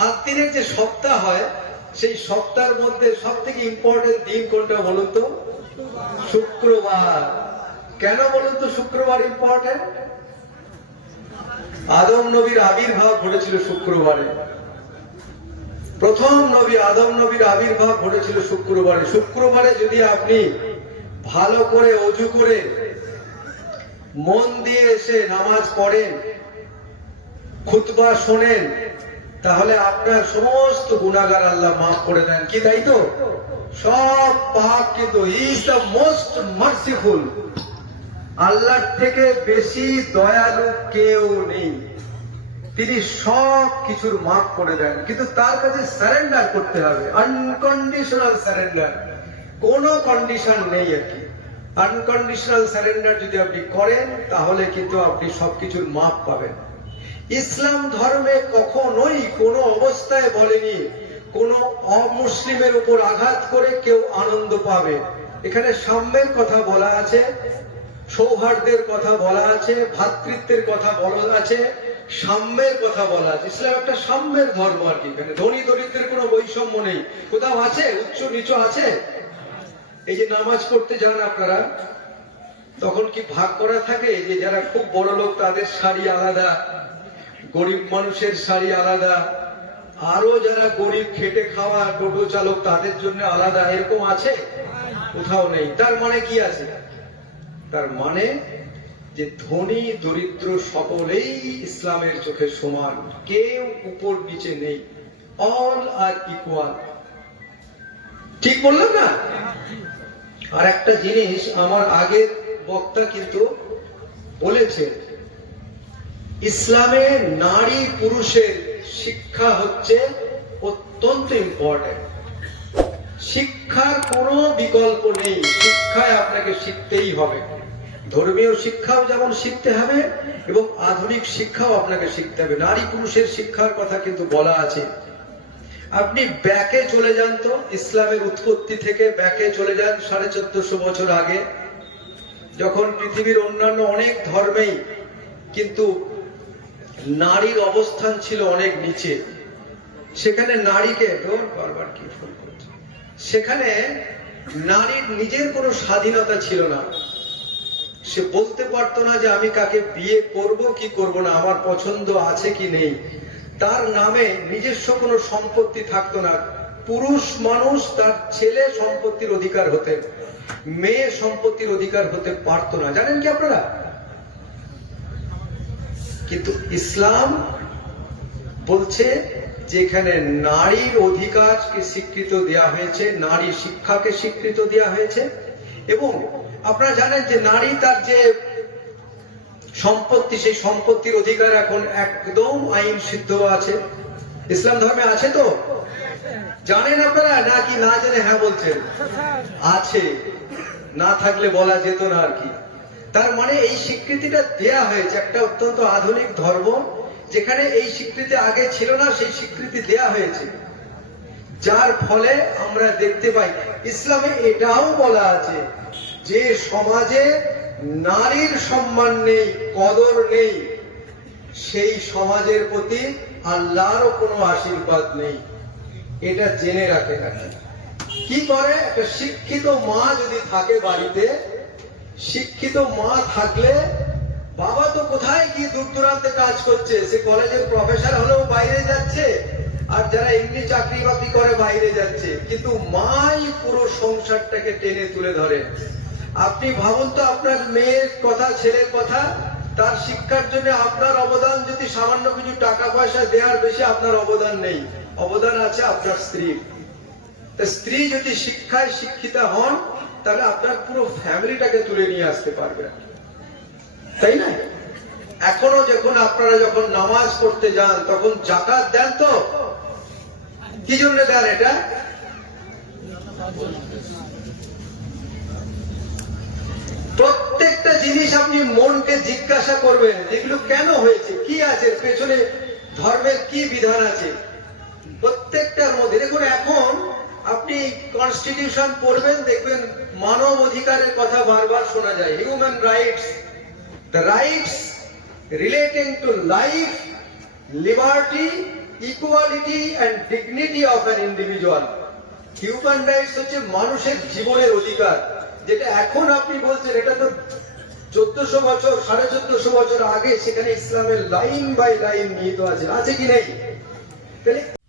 7 দিনের যে সপ্তাহ হয়, সেই সপ্তাহের মধ্যে সব থেকে ইম্পর্টেন্ট দিন কোনটা বলুন তো? শুক্রবার। কেন বলুন তো শুক্রবার ইম্পর্টেন্ট? আদম নবীর আবির্ভাব ঘটেছিল শুক্রবারে। প্রথম নবী আদম নবীর আবির্ভাব ঘটেছিল শুক্রবারে। শুক্রবারে যদি আপনি ভালো করে ওযু করে মন দিয়ে এসে নামাজ পড়েন, খুতবা শোনেন, তাহলে আপনার সমস্ত গুনাহগার আল্লাহ মাফ করে দেন। কি তাই তো? সব পাপ কিন্তু ইজ দ্য মোস্ট মার্সিফুল। আল্লাহর থেকে বেশি দয়ালু কেউ নেই। তিনি সব কিছুর মাফ করে দেন, কিন্তু তার কাছে সারেন্ডার করতে হবে, আনকন্ডিশনাল সারেন্ডার। কোনো কন্ডিশন নেই আর কি। আনকন্ডিশনাল সারেন্ডার যদি আপনি করেন, তাহলে কিন্তু আপনি সবকিছুর মাফ পাবেন। ইসলাম ধর্মে কখনোই কোনো অবস্থায় বলেনি কোন অমুসলিমের উপর আঘাত করে কেউ আনন্দ পাবে। এখানে সাম্যের কথা বলা আছে, সৌহার্দ্যের কথা বলা আছে, ভ্রাতৃত্বের কথা বলা আছে, সাম্যের কথা বলা আছে। ইসলাম একটা সাম্যের ধর্ম আর কি। এখানে ধনী দরিদ্রের কোনো বৈষম্য নেই। কোথাও আছে উচ্চ নিচু আছে? এই যে নামাজ পড়তে যান আপনারা, তখন কি ভাগ করা থাকে যে যারা খুব বড় লোক তাদের শাড়ি আলাদা, গরিব মানুষের শাড়ি আলাদা, আরো যারা গরিব খেটে খাওয়া টোটো চালক তাদের জন্য আলাদা, এরকম আছে? কোথাও নেই। তার মানে কি আছে? তার মানে যে ধনী দরিদ্র সকলেই ইসলামের চোখে সমান, কেউ উপর নিচে নেই, অল আর ইকুয়াল। ঠিক বললাম না? আর একটা জিনিস আমার আগের বক্তা কিন্তু বলেছে, ইসলামে নারী পুরুষের শিক্ষা হচ্ছে অত্যন্ত ইম্পর্টেন্ট। শিক্ষার কোনো বিকল্প নেই, শিক্ষায় আপনাকে শিখতেই হবে। ধর্মীয় শিক্ষাও যেমন শিখতে হবে এবং আধুনিক শিক্ষাও আপনাকে শিখতে হবে। নারী পুরুষের শিক্ষার কথা কিন্তু বলা আছে। আপনি ব্যাকে চলে যান তো, ইসলামের উৎপত্তি থেকে ব্যাকে চলে যান 1450 বছর আগে, যখন পৃথিবীর অন্যান্য অনেক ধর্মেই কিন্তু নারীর অবস্থান ছিল অনেক নিচে। সেখানে নারীকে সেখানে নারীর নিজের কোনো স্বাধীনতা ছিল না। সে বলতে পারতো না যে আমি কাকে বিয়ে করব কি করব না, আমার পছন্দ আছে কি নেই। তার নামে নিজস্ব কোনো সম্পত্তি থাকতো না। পুরুষ মানুষ তার ছেলে সম্পত্তির অধিকার হতেন, মেয়ে সম্পত্তির অধিকার হতে পারতো না। জানেন কি আপনারা? কিন্তু ইসলাম বলছে যেখানে নারীর অধিকারকে স্বীকৃত দেওয়া হয়েছে, নারী শিক্ষাকে স্বীকৃত দেওয়া হয়েছে, এবং আপনারা জানেন যে নারী তার যে সম্পত্তি, সেই সম্পত্তির অধিকার এখন একদম আইন সিদ্ধ আছে। ইসলাম ধর্মে আছে তো? জানেন আপনারা নাকি না জেনে হ্যাঁ বলছেন? আছে, না থাকলে বলা যেত না আর কি। তার মানে এই স্বীকৃতিটা দেয়া হয়েছে। একটা অত্যন্ত আধুনিক ধর্ম যেখানে এই স্বীকৃতি আগে ছিল না, সেই স্বীকৃতি দেয়া হয়েছে। যার ফলে আমরা দেখতে পাই ইসলামে এটাও বলা আছে যে সমাজে নারীর সম্মান নেই, কদর নেই, সেই সমাজের প্রতি আল্লাহরও কোনো আশীর্বাদ নেই। এটা জেনে রাখে নাকি। কি করে? একটা শিক্ষিত মা যদি থাকে বাড়িতে, শিক্ষিত মা থাকলে বাবা তো কোথায় কি দূর দূরান্তে কাজ করছে, সে কলেজের প্রফেসর হলেও বাইরে যাচ্ছে, আর যারা এমনি চাকরি বাকরি করে বাইরে যাচ্ছে, কিন্তু মাই পুরো সংসারটাকে টেনে তুলে ধরে। আপনি ভাবুন তো, আপনার মেয়ের কথা, ছেলের কথা, তার শিক্ষার জন্য আপনার অবদান যদি সামান্য কিছু টাকা পয়সা দেওয়ার বেশি আপনার অবদান নেই, অবদান আছে আপনার স্ত্রীর। স্ত্রী যদি শিক্ষায় শিক্ষিতা হন, তাহলে আপনার পুরো ফ্যামিলিটাকে তুলে নিয়ে আসতে পারবেন, তাই না? এখনো যখন আপনারা যখন নামাজ পড়তে যান তখন যাকাত দেন তো? কি জন্য দেন এটা? প্রত্যেকটা জিনিস আপনি মনকে জিজ্ঞাসা করবেন এগুলো কেন হয়েছে, কি আছে পেছনে, ধর্মের কি বিধান আছে প্রত্যেকটার মধ্যে। দেখুন, এখন আপনি কনস্টিটিউশন পড়বেন, দেখবেন মানব অধিকারের কথা বারবার শোনা যায়, human rights, the rights relating to life, liberty equality and dignity of an individual. Human rights হচ্ছে মানুষের জীবনের অধিকার, যেটা এখন আপনি বলছেন এটা তো 1400 বছর 1450 বছর আগে সেখানে ইসলামের লাইন বাই লাইন নিহিত আছে কি নেই? তাহলে